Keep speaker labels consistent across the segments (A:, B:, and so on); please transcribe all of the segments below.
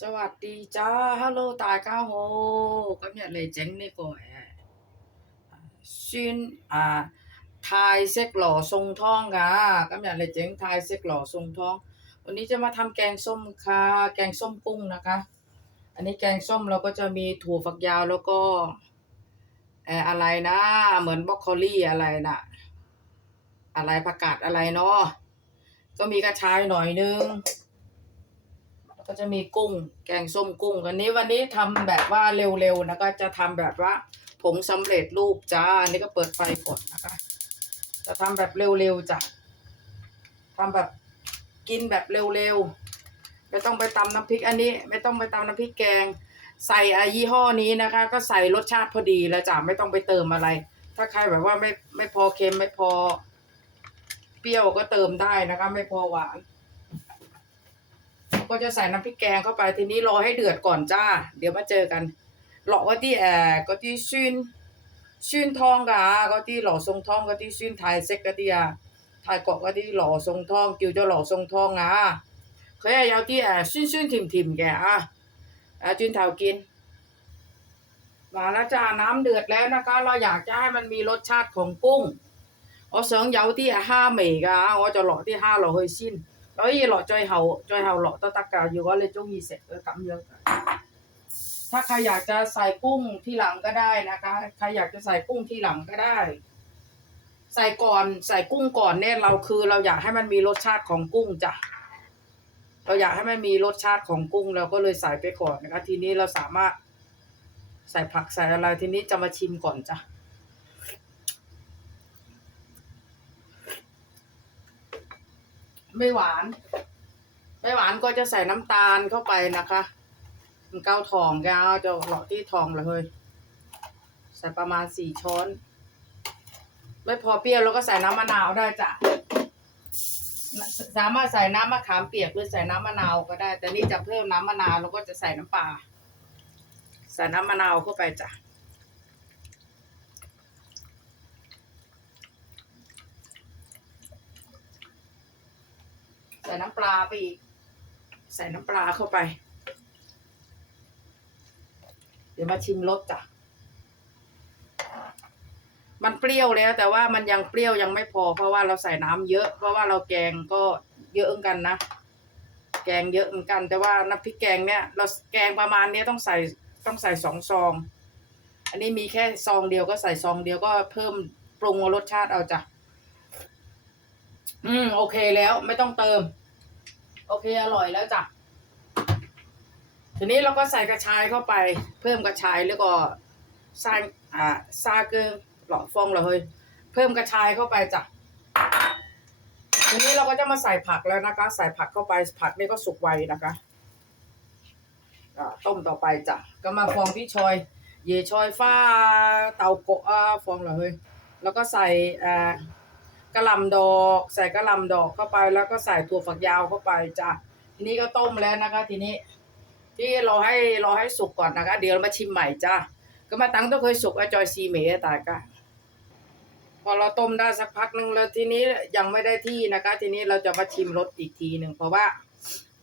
A: สวัสดีจ้า ฮัลโหลตายก้าโฮก็เนี่ยเลยเจ๊งนี่ก่อนชินอ่าทายเซ็กหล่อทรงท้องค่ะก็เนี่ยเลยเจ๊งทายเซ็กหล่อทรงท้อง วันนี้จะมาทำแกงส้มค่ะ แกงส้มกุ้งนะคะ อันนี้แกงส้มเราก็จะมีถั่วฝักยาวแล้วก็เอออะไรนะ เหมือนบล็อกโคลี่อะไรนะอะไรผักกาดอะไรเนาะ ก็มีกระชายหน่อยนึง แล้วก็จะมีกุ้ง แกงส้มกุ้งอันนี้วันนี้ทำแบบว่าเร็วๆนะก็จะทำแบบว่าผงสำเร็จรูปจ้าอันนี้ก็เปิดไฟก่อนนะคะ จะทำแบบเร็วๆจ้ะทำแบบกินแบบเร็วๆ ไม่ต้องไปตำน้ำพริกอันนี้ ไม่ต้องไปตำน้ำพริกแกง ใส่อายี่ห้อนี้นะคะ ก็ใส่รสชาติพอดีแล้วจ้ะไม่ต้องไปเติมอะไร ถ้าใครแบบว่าไม่ไม่พอเค็มไม่พอ เปรี้ยวก็เติมได้นะคะ ไม่พอหวาน ก็จะใส่น้ำพริกแกงเข้าไปทีนี้รอให้เดือดก่อนจ้า เดี๋ยวมาเจอกันหลอกก็ที่แอร์ก็ที่ชื่นชื่นทองกะก็ที่หล่อทรงทองก็ที่ชื่นไทยเซ็กก็ที่อะไทยกาะก็ที่หล่อทรงทองกิวจะหล่อทรงทองอะเขาอยากเอาที่แอร์ชื่นชื่นถิ่มถิ่มแกอะอจืนเถากินมาแล้วจ้าน้ำเดือดแล้วนะคะ เราอยากจะให้มันมีรสชาติของกุ้งอ๋อเสียงเยาที่ห้าเหม่กะอ๋อจะหล่อที่ห้าหล่อเฮยชิ้น 可以落最后最后落都得㗎如果你中意食ก็咁样ถ้าใครอยากจะใส่กุ้งที่หลังก็ได้นะคะ ใครอยากจะใส่กุ้งที่หลังก็ได้ ใส่ก่อนใส่กุ้งก่อนเนี่ยเราคือเราอยากให้มันมีรสชาติของกุ้งจ้ะเราอยากให้มันมีรสชาติของกุ้งเราก็เลยใส่ไปก่อนนะคะ ทีนี้เราสามารถใส่ผักใส่อะไรทีนี้จะมาชิมก่อนจ้ะ ไม่หวาน ไม่หวานก็จะใส่น้ำตาลเข้าไปนะคะมันเก้าทองแกเอาจะเหลาะที่ทองเลยใส่ประมาณสี่ช้อน ไม่พอเปรี้ยวแล้วก็ใส่น้ำมะนาวได้จ้ะน่ะสามารถใส่น้ำมะขามเปียกหรือใส่น้ำมะนาวก็ได้ แต่นี่จะเพิ่มน้ำมะนาวแล้วก็จะใส่น้ำปลาใส่น้ำมะนาวเข้าไปจ้ะ ส่น้ำปลาไปอีก ใส่น้ำปลาเข้าไป เดี๋ยวมาชิมรสจ้ะ มันเปรี้ยวแล้ว แต่ว่ามันยังเปรี้ยวยังไม่พอ เพราะว่าเราใส่น้ำเยอะ เพราะว่าเราแกงก็เยอะเหมือนกันนะ แกงเยอะเหมือนกัน แต่ว่าน้ำพริกแกงเนี่ย เราแกงประมาณเนี้ยต้องใส่ต้องใส่สองซอง อันนี้มีแค่ซองเดียวก็ใส่ซองเดียวก็เพิ่มปรุงรสชาติเอาจ้ะ อืม โอเคแล้วไม่ต้องเติม เคอร่อยแล้วจ้ะทีนี้เราก็ใส่กระชายเข้าไป เพิ่มกระชายแล้วก็ซาอ่าซาเกอร์หล่อฟองเลยเพิ่มกระชายเข้าไปจ้ะทีนี้เราก็จะมาใส่ผักแล้วนะคะ ใส่ผักเข้าไปผักนี่ก็สุกไวนะคะอ่าต้มต่อไปจ้ะก็มาฟองที่ชอย เยชอยฟ้าเตาโกะอ่าฟองเลยแล้วก็ใส่อ่า กระหลำดอก ใส่กระหลำดอกเข้าไปแล้วก็ใส่ถั่วฝักยาวเข้าไปจ้ะทีนี้ก็ต้มแล้วนะคะ ทีนี้ ที่ราให้ราให้สุกก่อนนะคะ เดี๋ยวมาชิมใหม่จ้าก็มาตั้งต้องเคยสุกอจอยซีเมย์ตายกะพอเราต้มได้สักพักหนึ่งแล้วทีนี้ยังไม่ได้ที่นะคะ ทีนี้เราจะมาชิมรสอีกทีหนึ่งเพราะว่า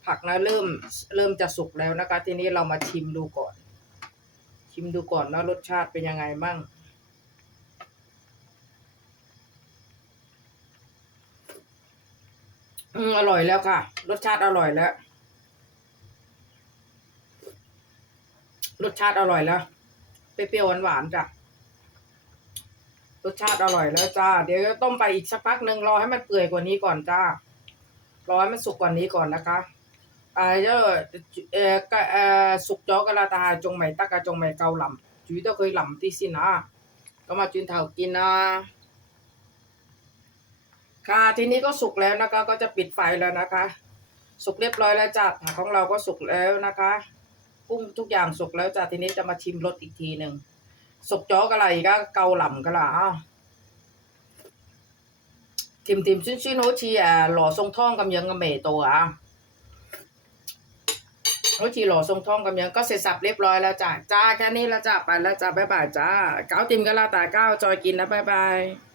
A: ผักนะเริ่มเริ่มจะสุกแล้วนะคะ ทีนี้เรามาชิมดูก่อน ชิมดูก่อนว่ารสชาติเป็นยังไงมั่ง อืมอร่อยแล้วค่ะ รสชาติอร่อยแล้ว รสชาติอร่อยแล้ว เปรี้ยวหวานๆจ้ะ รสชาติอร่อยแล้วจ้า เดี๋ยวต้มไปอีกสักพักหนึ่งรอให้มันเปื่อยกว่านี้ก่อนจ้า รอให้มันสุกกว่านี้ก่อนนะคะอาเยอะเอ่อกเอ่อสุกจอกะลาตาจงไม่ตักะจงไม่เกาลำจุยต้องเคยลำที่สินะก็มาจุนเถากินนะ ค่ะทีนี้ก็สุกแล้วนะคะ ก็จะปิดไฟแล้วนะคะ สุกเรียบร้อยแล้วจ้าผักของเราก็สุกแล้วนะคะกุ้งทุกอย่างสุกแล้วจ้าทีนี้จะมาชิมรสอีกทีหนึ่งสุกจ้อกอะไรก็เกาหล่ำกะละทิมทิมชิ้นชิ้นโอชีอะหล่อทรงท่องกำยังกำเมตัวอะโอชีหล่อทรงท่องกำยังก็เสร็จสับเรียบร้อยแล้วจ้าจ้าแค่นี้แล้วจ้าไปแล้วจ้าบ๊ายบายจ้าเก้าติมกะลาต่เก้าจอยกินนะบ๊ายบาย